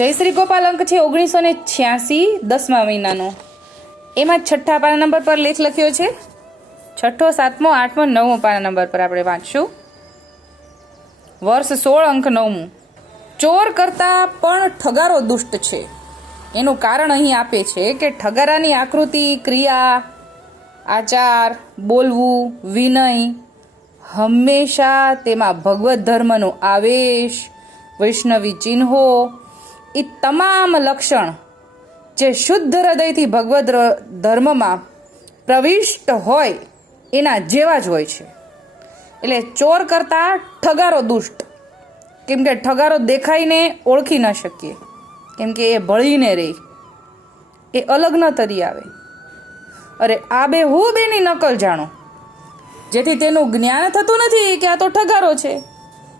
જયશ્રી ગોપાલ અંક છે 1986 10મા મહિનાનો. એમાં છઠ્ઠા પાના નંબર પર લેખ લખ્યો છે. છઠ્ઠો, સાતમો, આઠમો, નવમો પાના નંબર પર આપણે વાંચશું. વર્ષ 16 અંક 9. ચોર કરતા પણ ઠગારો દુષ્ટ છે. એનું કારણ અહીં આપે છે કે ઠગારાની આકૃતિ, ક્રિયા, આચાર, બોલવું, વિનય, હંમેશા તેમાં ભગવત ધર્મનો આવેશ, વૈષ્ણવી ચિહ્નો, એ તમામ લક્ષણ જે શુદ્ધ હૃદયથી ભગવદ ધર્મમાં પ્રવિષ્ટ હોય એના જેવા જ હોય છે. એટલે ચોર કરતાં ઠગારો દુષ્ટ, કેમ કે ઠગારો દેખાઈને ઓળખી ન શકીએ, કેમ કે એ ભળીને રહે, એ અલગ ન તરી આવે. અરે આ બે હું બેની નકલ જાણો, જેથી તેનું જ્ઞાન થતું નથી કે આ તો ઠગારો છે.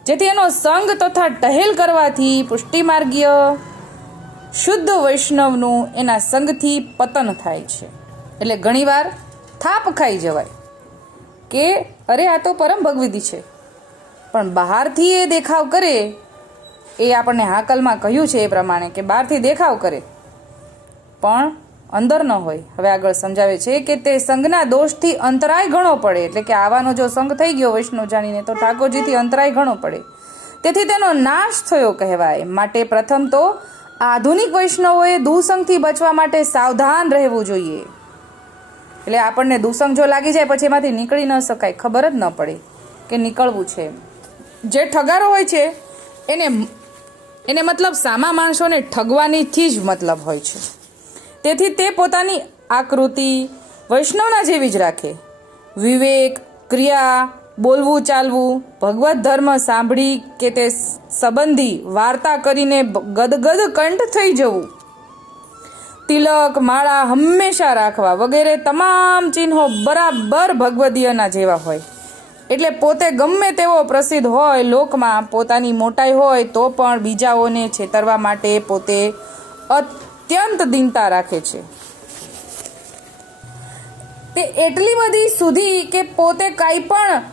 જેથી એનો સંગ તથા ટહેલ કરવાથી પુષ્ટિમાર્ગીય શુદ્ધ વૈષ્ણવનું એના સંગથી પતન થાય છે. એટલે ઘણીવાર થાપ ખાઈ જવાય કે અરે આ તો પરમ ભગવિધિ છે, પણ બહારથી એ દેખાવ કરે, એ આપણને હાકલમાં કહ્યું છે એ પ્રમાણે કે બહારથી દેખાવ કરે પણ અંદર ન હોય. હવે આગળ સમજાવે છે કે તે સંઘના દોષથી અંતરાય ઘણો પડે. એટલે કે આવાનો જો સંઘ થઈ ગયો વૈષ્ણવ જાણીને તો ઠાકોરજીથી અંતરાય ઘણો પડે, તેથી તેનો નાશ થયો કહેવાય. માટે પ્રથમ તો આધુનિક વૈષ્ણવોએ દુસંગથી બચવા માટે સાવધાન રહેવું જોઈએ. એટલે આપણને દુસંગ જો લાગી જાય પછી એમાંથી નીકળી ન શકાય, ખબર જ ન પડે કે નીકળવું છે. જે ઠગારો હોય છે એને મતલબ સામા માણસોને ઠગવાનીથી જ મતલબ હોય છે. તેથી તે પોતાની આકૃતિ વૈષ્ણવના જેવી જ રાખે. વિવેક, ક્રિયા, બોલવું ચાલવું, ભગવત ધર્મ સાંભળી કે તે સંબંધી વાર્તા કરીને ગદગદ કંઠ થઈ જવું, તિલક, માળા હંમેશા રાખવા વગેરે તમામ ચિહ્નો બરાબર ભગવદીયના જેવા હોય. એટલે પોતે ગમે તેવો પ્રસિદ્ધ હોય લોકમાં, પોતાની મોટાઈ હોય તો પણ બીજાઓને છેતરવા માટે પોતે અત્યંત દીનતા રાખે છે. તે એટલી બધી સુધી કે પોતે કાંઈ પણ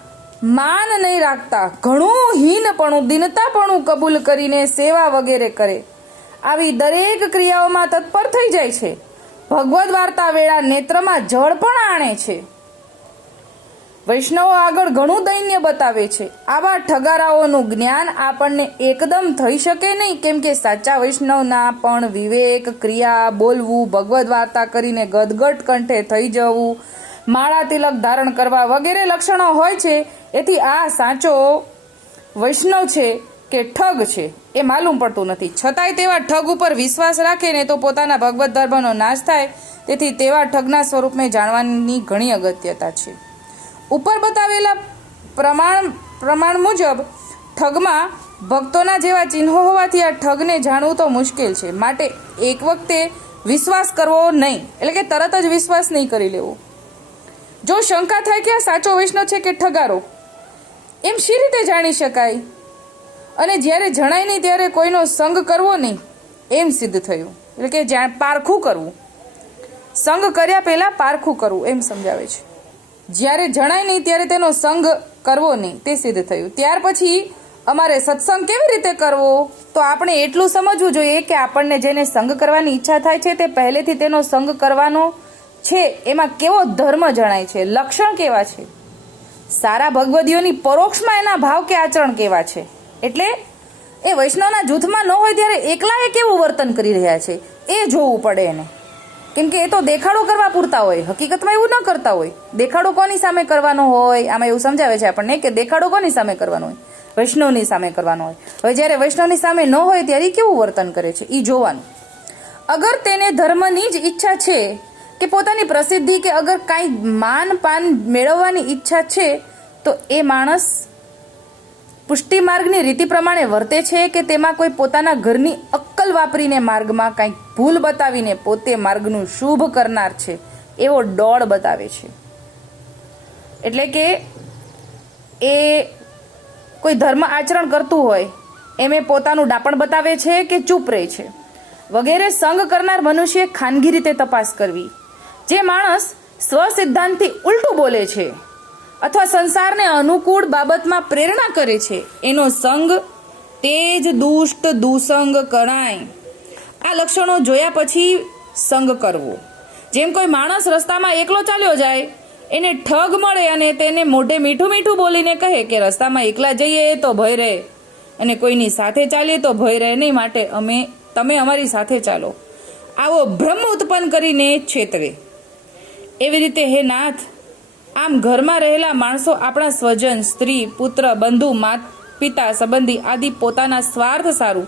માન નહીં રાખતા, ઘણું હીનપણું, દીનતાપણું કબૂલ કરીને સેવા વગેરે કરે. આવી દરેક ક્રિયાઓમાં તત્પર થઈ જાય છે. ભગવદ વાર્તા વેળા નેત્રમાં જળ પણ આણે છે. વૈષ્ણવો આગળ ઘણું દૈન્ય બતાવે છે. આવા ઠગારાઓનું જ્ઞાન આપણને એકદમ થઈ શકે નહીં, કેમ કે સાચા વૈષ્ણવના પણ વિવેક, ક્રિયા, બોલવું, ભગવદ વાર્તા કરીને ગદગદ કંઠે થઈ જવું, માળા તિલક ધારણ કરવા વગેરે લક્ષણો હોય છે. એથી આ સાચો વૈષ્ણવ છે કે ઠગ છે એ માલુમ પડતું નથી. છતાંય તેવા ઠગ ઉપર વિશ્વાસ રાખે ને તો પોતાના ભગવત ધર્મનો નાશ થાય. તેથી તેવા ઠગના સ્વરૂપને જાણવાની ઘણી અગત્યતા છે. ઉપર બતાવેલા પ્રમાણ મુજબ ઠગમાં ભક્તોના જેવા ચિહ્નો હોવાથી આ ઠગને જાણવું તો મુશ્કેલ છે. માટે એક વખતે વિશ્વાસ કરવો નહીં, એટલે કે તરત જ વિશ્વાસ નહીં કરી લેવો. જો શંકા થાય કે આ સાચો વૈષ્ણવ છે કે ઠગારો, એમ શી રીતે જાણી શકાય? અને જ્યારે જણાય નહીં ત્યારે કોઈનો સંગ કરવો નહીં એમ સિદ્ધ થયું. એટલે કે પારખું કરવું, સંગ કર્યા પહેલા પારખું કરવું એમ સમજાવે છે. જ્યારે જણાય નહીં ત્યારે તેનો સંગ કરવો નહીં તે સિદ્ધ થયું. ત્યાર પછી અમારે સત્સંગ કેવી રીતે કરવો? તો આપણે એટલું સમજવું જોઈએ કે આપણને જેને સંગ કરવાની ઈચ્છા થાય છે તે પહેલેથી તેનો સંગ કરવાનો છે એમાં કેવો ધર્મ જણાય છે, લક્ષણ કેવા છે, સારા ભગવદીઓની પરોક્ષમાં એના ભાવ કે આચરણ કેવા છે. એટલે એ વૈષ્ણવના જૂથમાં ન હોય ત્યારે એકલા એ કેવું વર્તન કરી રહ્યા છે એ જોવું પડે એને. કેમ કે એ તો દેખાડો કરવા પૂરતા હોય, હકીકતમાં એવું ન કરતા હોય. દેખાડો કોની સામે કરવાનો હોય? આમાં એવું સમજાવે છે આપણને કે દેખાડો કોની સામે કરવાનો હોય? વૈષ્ણવની સામે કરવાનો હોય. હવે જ્યારે વૈષ્ણવની સામે ન હોય ત્યારે કેવું વર્તન કરે છે એ જોવાનું. અગર તેને ધર્મની જ ઈચ્છા છે કે પોતાની પ્રસિદ્ધિ કે અગર કાંઈ માન પાન મેળવવાની ઈચ્છા છે તો એ માણસ પુષ્ટિ માર્ગની રીતિ પ્રમાણે વર્તે છે કે તેમાં કોઈ પોતાના ઘરની અક્કલ વાપરીને માર્ગમાં કંઈક ભૂલ બતાવીને પોતે માર્ગનું શુભ કરનાર છે એવો ડોળ બતાવે છે. એટલે કે એ કોઈ ધર્મ આચરણ કરતું હોય એમે પોતાનું ડાપણ બતાવે છે કે ચૂપ રહે છે વગેરે. સંગ કરનાર મનુષ્ય ખાનગી રીતે તપાસ કરવી. જે માણસ સ્વસિદ્ધાંતથી ઉલટું બોલે છે અથવા સંસારને અનુકૂળ બાબતમાં પ્રેરણા કરે છે એનો સંગ તે જ દુષ્ટ દુસંગ ગણાય. આ લક્ષણો જોયા પછી સંગ કરવો. જેમ કોઈ માણસ રસ્તામાં એકલો ચાલ્યો જાય, એને ઠગ મળે અને તેને મોઢે મીઠું મીઠું બોલીને કહે કે રસ્તામાં એકલા જઈએ તો ભય રહે અને કોઈની સાથે ચાલીએ તો ભય રહે નહીં, માટે તમે અમારી સાથે ચાલો. આવો ભ્રમ ઉત્પન્ન કરીને છેતરે. એવી રીતે હે નાથ, આમ ઘરમાં રહેલા માણસો આપણા સ્વજન, સ્ત્રી, પુત્ર, બંધુ, પિતા, સંબંધી આદિ પોતાના સ્વાર્થ સારું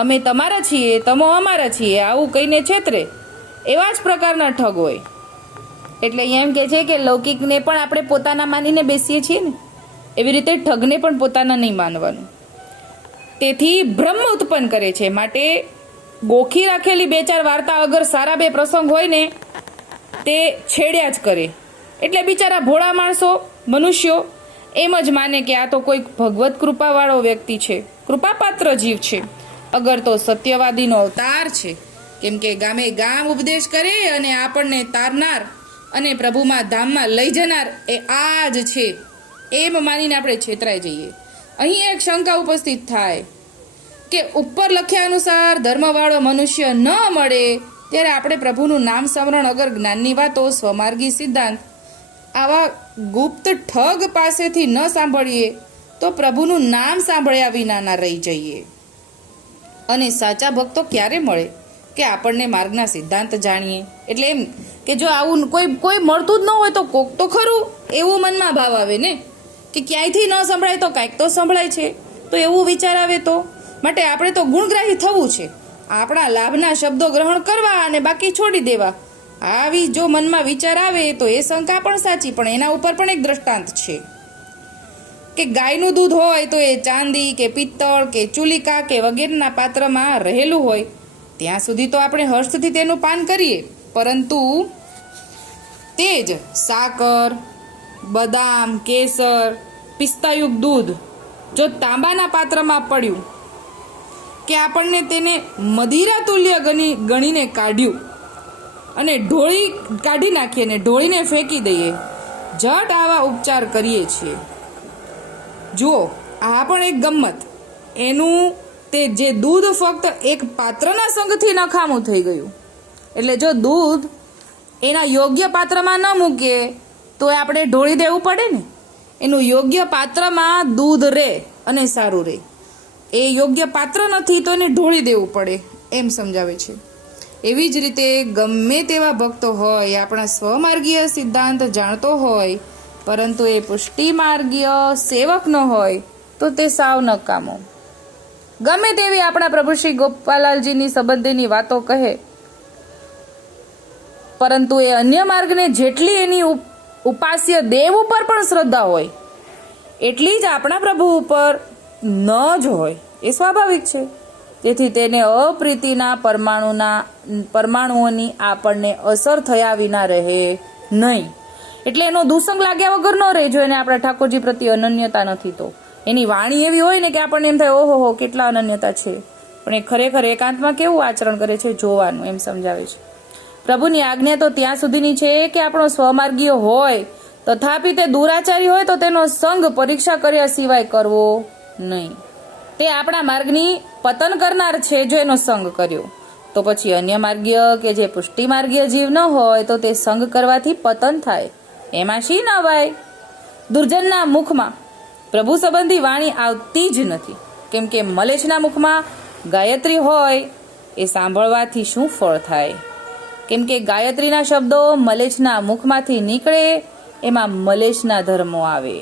અમે તમારા છીએ, તમો અમારા છીએ આવું કહીને છેતરે. એવા જ પ્રકારના ઠગ હોય. એટલે એમ કે છે કે લૌકિકને પણ આપણે પોતાના માનીને બેસીએ છીએ ને, એવી રીતે ઠગને પણ પોતાના નહીં માનવાનું. તેથી ભ્રમ ઉત્પન્ન કરે છે. માટે ગોખી રાખેલી બે ચાર વાર્તા અગર સારા બે પ્રસંગ હોય ને તે છેડ્યા જ કરે. એટલે બિચારા ભોળા માણસો, મનુષ્યો એમ જ માને કે આ તો કોઈ ભગવત કૃપાવાળો વ્યક્તિ છે, કૃપાપાત્ર જીવ છે, અગર તો સત્યવાદીનો અવતાર છે. કેમ કે ગામે ગામ ઉપદેશ કરે અને આપણને તારનાર અને પ્રભુમાં ધામમાં લઈ જનાર એ આ જ છે એમ માનીને આપણે છેતરાઈ જઈએ. અહીં એક શંકા ઉપસ્થિત થાય કે ઉપર લખ્યા અનુસાર ધર્મવાળો મનુષ્ય ન મળે ત્યારે આપણે પ્રભુનું નામ સ્મરણ અગર જ્ઞાનની વાતો, સ્વમાર્ગી સિદ્ધાંત આવા ગુપ્ત ઠગ પાસેથી ન સાંભળીએ તો પ્રભુનું નામ સાંભળ્યા વિનાના રહી જઈએ. અને સાચા ભક્તો ક્યારે મળે કે આપણને માર્ગના સિદ્ધાંત જાણીએ. એટલે એમ કે જો આવું કોઈ મળતું જ ન હોય તો કોક તો ખરું એવું મનમાં ભાવ આવે ને કે ક્યાંયથી ન સંભળાય તો કાંઈક તો સંભળાય છે, તો એવું વિચાર આવે. તો માટે આપણે તો ગુણગ્રાહી થવું છે, આપણા લાભના શબ્દો ગ્રહણ કરવા અને બાકી છોડી દેવા. આવી જો મનમાં વિચાર આવે તો એ શંકા પણ સાચી, પણ એના ઉપર પણ એક દ્રષ્ટાંત છે કે ગાયનું દૂધ હોય તો એ ચાંદી કે પિત્તળ કે ચુલિકા કે વગેરેના પાત્રમાં રહેલું હોય ત્યાં સુધી તો આપણે હર્ષથી તેનું પાન કરીએ, પરંતુ તે જ સાકર, બદામ, કેસર, પિસ્તાયુક્ત દૂધ જો તાંબાના પાત્રમાં પડ્યું કે આપણને તેને મદિરા તુલ્ય ગણીને કાઢ્યું અને કાઢી નાખીએ અને ઢોળીને ફેંકી દઈએ, જટ આવા ઉપચાર કરીએ છીએ. જુઓ, આ પણ એક ગમ્મત. એનું તે જે દૂધ ફક્ત એક પાત્રના સંગથી નકામું થઈ ગયું. એટલે જો દૂધ એના યોગ્ય પાત્રમાં ન મૂકીએ તો આપણે ઢોળી દેવું પડે ને. એનું યોગ્ય પાત્રમાં દૂધ રહે અને સારું રહે. એ યોગ્ય પાત્ર નથી તો એને ઢોળી દેવું પડે એમ સમજાવે છે. એવી જ રીતે ગમે તેવા ભક્તો હોય, આપણા સ્વમાર્ગીય સિદ્ધાંત જાણતો હોય, પરંતુ એ પુષ્ટિ માર્ગીય સેવક ન હોય તો તે સાવ નકામો. ગમે તેવી આપણા પ્રભુ શ્રી ગોપાલાલજીની સંબંધીની વાતો કહે, પરંતુ એ અન્ય માર્ગને જેટલી એની ઉપાસ્ય દેવ ઉપર પણ શ્રદ્ધા હોય એટલી જ આપણા પ્રભુ ઉપર ન જ હોય. એ સ્વાભાવિક છે. તેથી તેને અપ્રીતિના પરમાણુઓની આપણને અસર થયા વિના રહે નહીં. એટલે એનો દુસંગ લાગ્યા વગર ન રહે. જો એને આપણા ઠાકોરજી પ્રત્યે અનન્યતા નથી તો એની વાણી એવી હોય ને કે આપણને એમ થાય ઓહો કેટલા અનન્યતા છે, પણ એ ખરેખર એકાંતમાં કેવું આચરણ કરે છે જોવાનું એમ સમજાવે છે. પ્રભુની આજ્ઞા તો ત્યાં સુધીની છે કે આપણો સ્વમાર્ગીય હોય તથાપિ તે દુરાચારી હોય તો તેનો સંગ પરીક્ષા કર્યા સિવાય કરવો નહીં. તે આપણા માર્ગની પતન કરનાર છે જો એનો સંગ કર્યો. તો પછી અન્ય માર્ગીય કે જે પુષ્ટિ માર્ગીય જીવ ન હોય તો તે સંગ કરવાથી પતન થાય. એમાં શી નવાય? દુર્જનના મુખમાં પ્રભુ સંબંધી વાણી આવતી જ નથી. કેમ કે મલેશના મુખમાં ગાયત્રી હોય એ સાંભળવાથી શું ફળ થાય? કેમ કે ગાયત્રીના શબ્દો મલેશના મુખમાંથી નીકળે એમાં મલેશના ધર્મો આવે.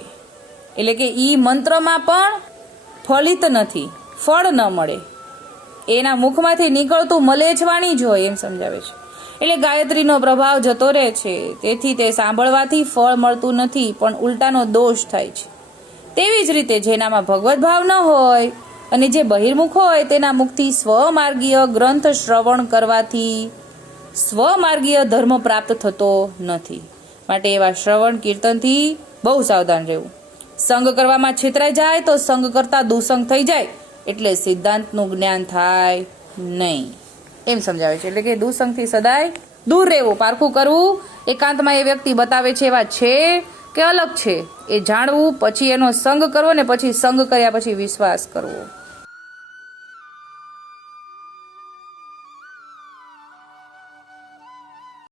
એટલે કે ઈ મંત્રમાં પણ ફલિત નથી, ફળ ન મળે. એના મુખમાંથી નીકળતું મલેચ્છ વાણી જ હોય એમ સમજાવે છે. એટલે ગાયત્રીનો પ્રભાવ જતો રહે છે. તેથી તે સાંભળવાથી ફળ મળતું નથી પણ ઉલટાનો દોષ થાય છે. તેવી જ રીતે જેનામાં ભગવત ભાવ ન હોય અને જે બહિર્મુખ હોય તેના મુખથી સ્વમાર્ગીય ગ્રંથ શ્રવણ કરવાથી સ્વમાર્ગીય ધર્મ પ્રાપ્ત થતો નથી. માટે એવા શ્રવણ કીર્તનથી બહુ સાવધાન રહેવું. સંગ કરવામાં છેતરાઈ જાય તો સંગ કરતા દુસંગ થઈ જાય એટલે સિદ્ધાંતનું જ્ઞાન થાય નહીં એમ સમજાવે છે. એટલે કે દુસંગથી સદાય દૂર રહેવું, પારખું કરવું. એકાંતમાં એ વ્યક્તિ બતાવે છે એવા છે કે અલગ છે એ જાણવું, પછી એનો સંગ કરવો ને પછી સંગ કર્યા પછી વિશ્વાસ કરવો.